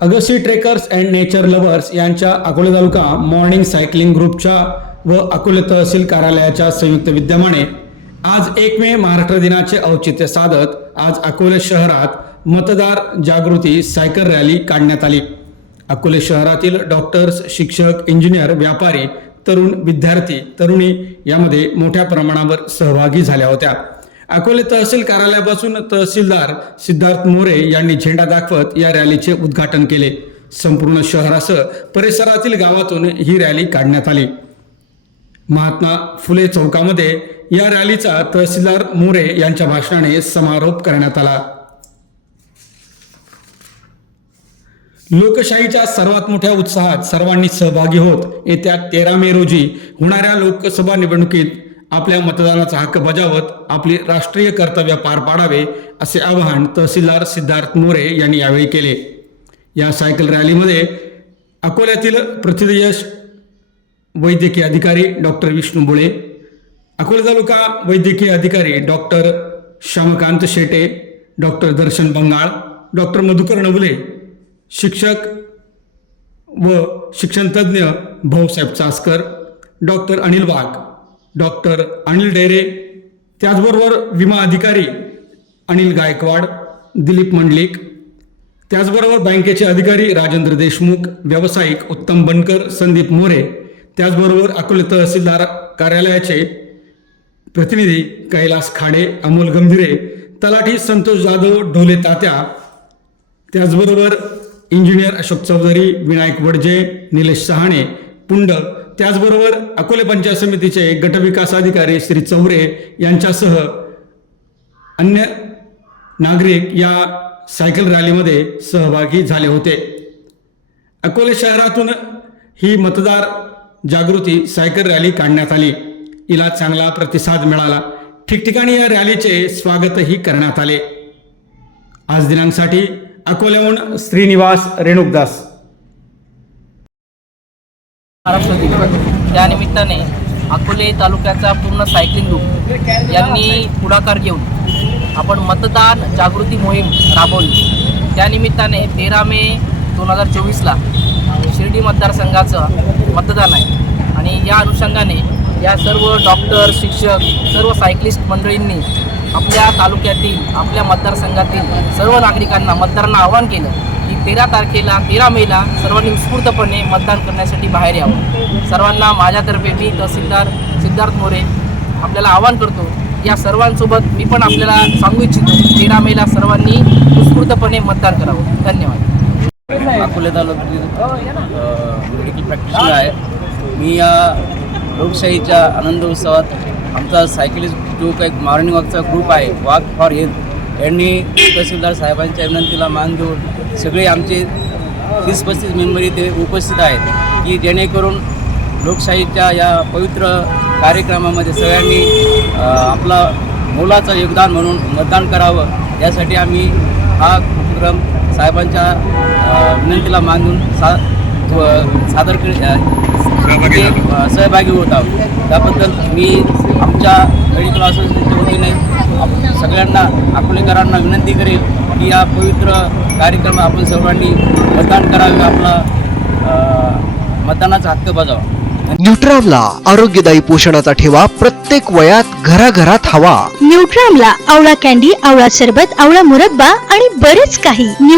अगसी trekkers and nature lovers यांच्या अकोले तालुका morning cycling ग्रुपच्या व अकोले तहसील कार्यालयाच्या संयुक्त विद्यमाने आज एक मे महाराष्ट्र दिनाचे औचित्य साधत आज अकोले शहरात मतदार जागृती सायकल रॅली काढण्यात आली. अकोले शहरातील डॉक्टर्स शिक्षक इंजिनियर व्यापारी तरुण विद्यार्थी तरुणी यामध्ये मोठ्या प्रमाणावर सहभागी झाल्या होत्या. अकोले तहसील कार्यालयापासून तहसीलदार सिद्धार्थ मोरे यांनी झेंडा दाखवत या रॅलीचे उद्घाटन केले. संपूर्ण शहरासह परिसरातील गावातून ही रॅली काढण्यात आली. महात्मा फुले चौकामध्ये या रॅलीचा तहसीलदार मोरे यांच्या भाषणाने समारोप करण्यात आला. लोकशाहीच्या सर्वात मोठ्या उत्साहात सर्वांनी सहभागी होत येत्या तेरा मे रोजी होणाऱ्या लोकसभा निवडणुकीत आपल्या मतदानाचा हक्क बजावत आपली राष्ट्रीय कर्तव्य पार पाडावे असे आवाहन तहसीलदार सिद्धार्थ मोरे यांनी यावेळी केले. या सायकल रॅलीमध्ये अकोल्यातील प्रथितयश वैद्यकीय अधिकारी डॉक्टर विष्णू बुळे अकोला तालुका वैद्यकीय अधिकारी doctor Shyamkant Shete doctor Darshan Bangal doctor Madhukar Navale शिक्षक व शिक्षणतज्ज्ञ भाऊसाहेब चासकर डॉक्टर अनिल वाघ डॉक्टर अनिल डेरे त्याचबरोबर विमा अधिकारी अनिल गायकवाड दिलीप मंडलिक त्याचबरोबर बँकेचे अधिकारी राजेंद्र देशमुख व्यावसायिक उत्तम बनकर संदीप मोरे त्याचबरोबर अकोले तहसीलदार कार्यालयाचे प्रतिनिधी कैलास खाडे अमोल गंभीरे तलाठी संतोष जाधव ढोले तात्या त्याचबरोबर इंजिनियर अशोक चौधरी विनायक वडजे निलेश सहाणे पुंड त्याचबरोबर अकोले पंचायत समितीचे गटविकास अधिकारी श्री चौरे यांच्यासह अन्य नागरिक या सायकल रॅलीमध्ये सहभागी झाले होते. अकोले शहरातून ही मतदार जागृती सायकल रॅली काढण्यात आली. हिला चांगला प्रतिसाद मिळाला. ठिकठिकाणी या रॅलीचे स्वागतही करण्यात आले. आज दिनांकसाठी अकोल्याहून श्रीनिवास रेणुकदास. महाराष्ट्र दिन त्यानिमित्ताने अकोले तालुक्याचा पूर्ण सायकलिंग ग्रुप यांनी पुढाकार घेऊन आपण मतदान जागृती मोहीम राबवली. त्यानिमित्ताने तेरा मे दोन हजार चोवीसला शिर्डी मतदारसंघाचं मतदान आहे. आणि या अनुषंगाने या सर्व डॉक्टर शिक्षक सर्व सायकलिस्ट मंडळींनी आपल्या तालुक्यातील आपल्या मतदारसंघातील सर्व नागरिकांना मतदारांना आवाहन केलं. तेरा तारखेला तेरा मेला सर्वांनी उत्स्फूर्तपणे मतदान करण्यासाठी बाहेर यावं. सर्वांना माझ्यातर्फे मी तहसीलदार सिद्धार्थ मोरे आपल्याला आवाहन करतो या सर्वांसोबत मी पण आपल्याला सांगू इच्छितो तेरा मेला सर्वांनी उत्स्फूर्तपणे मतदान करावं. धन्यवाद. अकोले तालुक्यातील मेडिकल प्रॅक्टिशनर आहे. मी या लोकशाहीच्या आनंद उत्सवात आमचा सायकलिस्ट जो काही मॉर्निंग वॉकचा ग्रुप आहे वॉक फॉर हेल्थ यांनी तहसीलदार साहेबांच्या विनंतीला मान देऊन सगळे आमचे तीस पस्तीस मेंबर इथे उपस्थित आहेत की जेणेकरून लोकशाहीच्या या पवित्र कार्यक्रमामध्ये सगळ्यांनी आपला मोलाचं योगदान म्हणून मतदान करावं यासाठी आम्ही हा उपक्रम साहेबांच्या विनंतीला मानून सा व- सादर सहभागी होत आहोत. त्याबद्दल मी आमच्या मेडिकल असोसिएशनच्या वतीने सगळ्यांना अकोलेकरांना विनंती करेल की या पवित्र कार्यक्रमात आपण सर्वांनी मतदान करावे आपला मतदानाचा हक्क बजावा. न्यूट्रामला आरोग्यदायी पोषणाचा ठेवा प्रत्येक वयात घराघरात हवा. न्यूट्रामला आवळा कॅन्डी आवळा सरबत आवळा मुरब्बा आणि बरेच काही.